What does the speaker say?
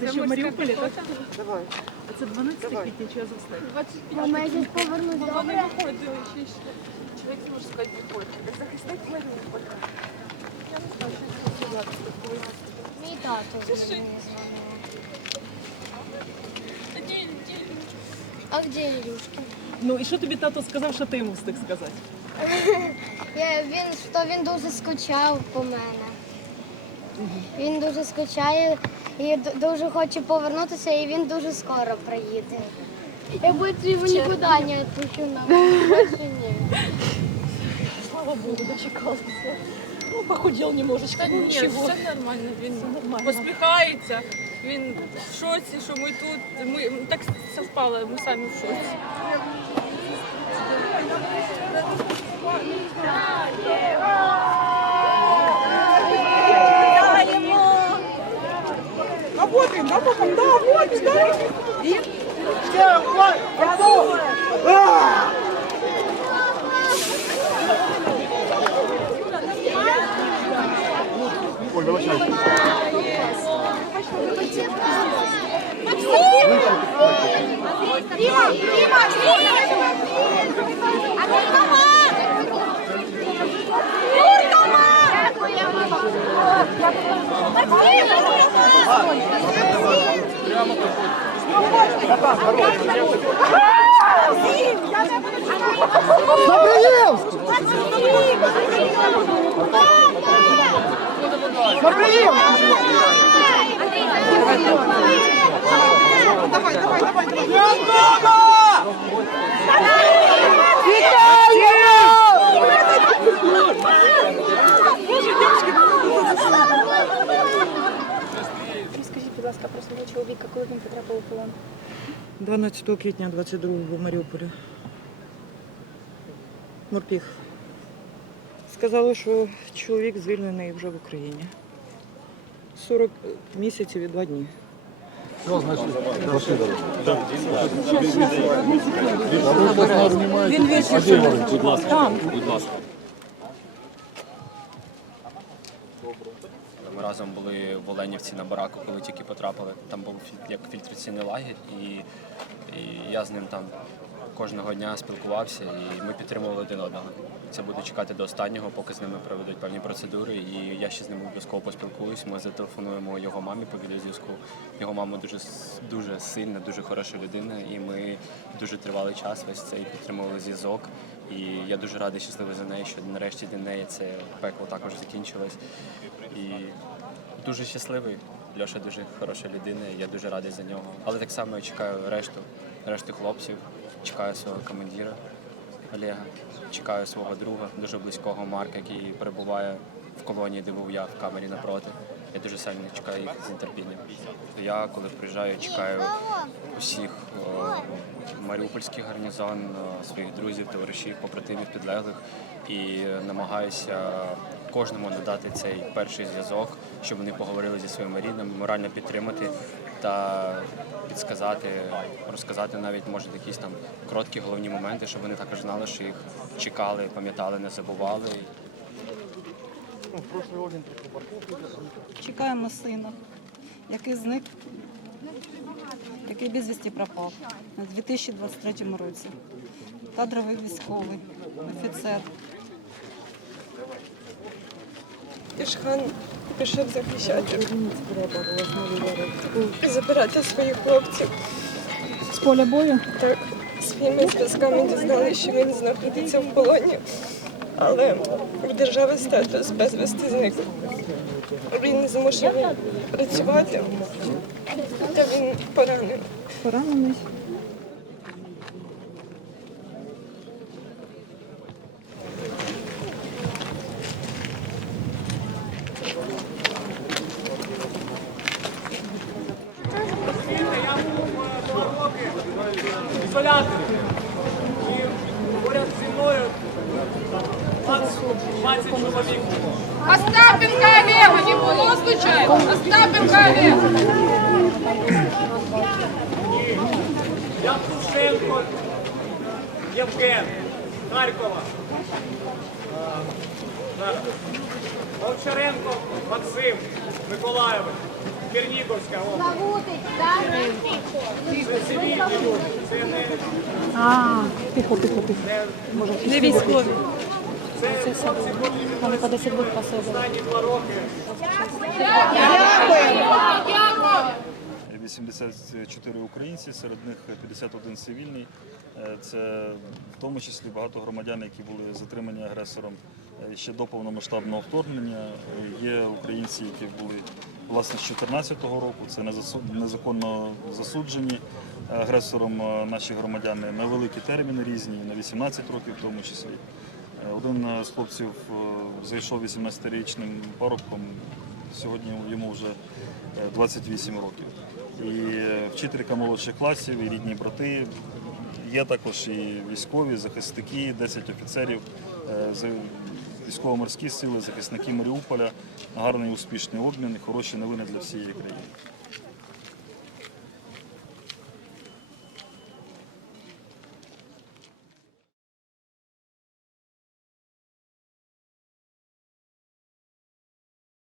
Це що в Маріуполі, так? Давай. А це 12 Давай. квітня чи я застаю? Мама, я зараз повернусь добре. виходили, ще ще. Чоловік не може сказати виходити. Захистить Маріуполь. Я не знаю, що з. Мій тато мені дзвонив. А де Ілюшка? Ну і що тобі тато сказав, що ти йому встиг сказати? Я, він, що він дуже скучав по мене. Він дуже скучає і дуже хоче повернутися, і він дуже скоро приїде. Я більше його нікуди не відпущу нам. Слава Богу, дочекалася. Ну, похудел немножечко, ну Ні, нічого. все нормально. Він нормально. посміхається. Він в шоці, що ми тут. Ми так совпало, ми самі в шоці. Добриєвський! Добриєвський! Давай, давай, давай. Розкажіть, будь ласка, про свого чоловіка, коли він потрапив у полон. 12 квітня 22-го в Маріуполі. Морпіг. Сказали, що чоловік звільнений вже в Україні. 40 місяців і 2 дні. Він Ми разом були в Оленівці на бараку, коли тільки потрапили. Там був як фільтраційний лагерь, і, і я з ним там кожного дня спілкувався, і ми підтримували один одного. Це буду чекати до останнього, поки з ними проведуть певні процедури. І я ще з ним обов'язково поспілкуюсь. Ми зателефонуємо його мамі по відеозв'язку. Його мама дуже дуже сильна, дуже хороша людина, і ми дуже тривалий час весь цей підтримували зв'язок. І я дуже радий, щасливий за неї, що нарешті для неї це пекло також закінчилось. І дуже щасливий. Льоша дуже хороша людина, я дуже радий за нього. Але так само я чекаю решту, решту хлопців, чекаю свого командира Олега, чекаю свого друга, дуже близького Марка, який перебуває в колонії, де був я в камері напроти. Я дуже сильно чекаю їх з нетерпінням. Я, коли приїжджаю, чекаю усіх маріупольський гарнізон, своїх друзів, товаришів, побратимів, підлеглих і намагаюся кожному надати цей перший зв'язок, щоб вони поговорили зі своїми рідними, морально підтримати та підсказати, розказати навіть може якісь там короткі головні моменти, щоб вони також знали, що їх чекали, пам'ятали, не забували. Чекаємо сина, який зник, який безвісті пропав у 2023 році. Кадровий військовий, офіцер. Ішхан пішов захищати. Забирати своїх хлопців. З поля бою? Так, своїми зв'язками дізналися, що він знаходиться в полоні, але в держави статус безвісти зник. Він змушений працювати, та він поранений. Поранений. Ізолятор. І поряд зі мною 20, 20 чоловік. Остапенко Олега не було случайно? Остапенко Олега. Явтушенко Євген, Харкова. Овчаренко Максим, Миколаєвич. Чернігівська область. Це цивільні люди, це не, А, тихо, тихо, тихо. Може, не військові. Вони по 10 років пособили. останні два роки. 84 українці, серед них 51 цивільний. Е, Це в тому числі багато громадян, які були затримані агресором ще до повномасштабного вторгнення. Е, Є українці, які були власне з 2014 року. Це незаконно засуджені агресором е, наші громадяни на великі терміни різні, на 18 років в тому числі. Е, Один е, з хлопців е, зайшов 18-річним парубком. Сьогодні йому вже е, 28 років. І е, вчителька молодших класів, і рідні брати. Є також і військові, захисники, 10 офіцерів, е, військово-морські сили, захисники Маріуполя. Гарний успішний обмін і хороші новини для всієї країни.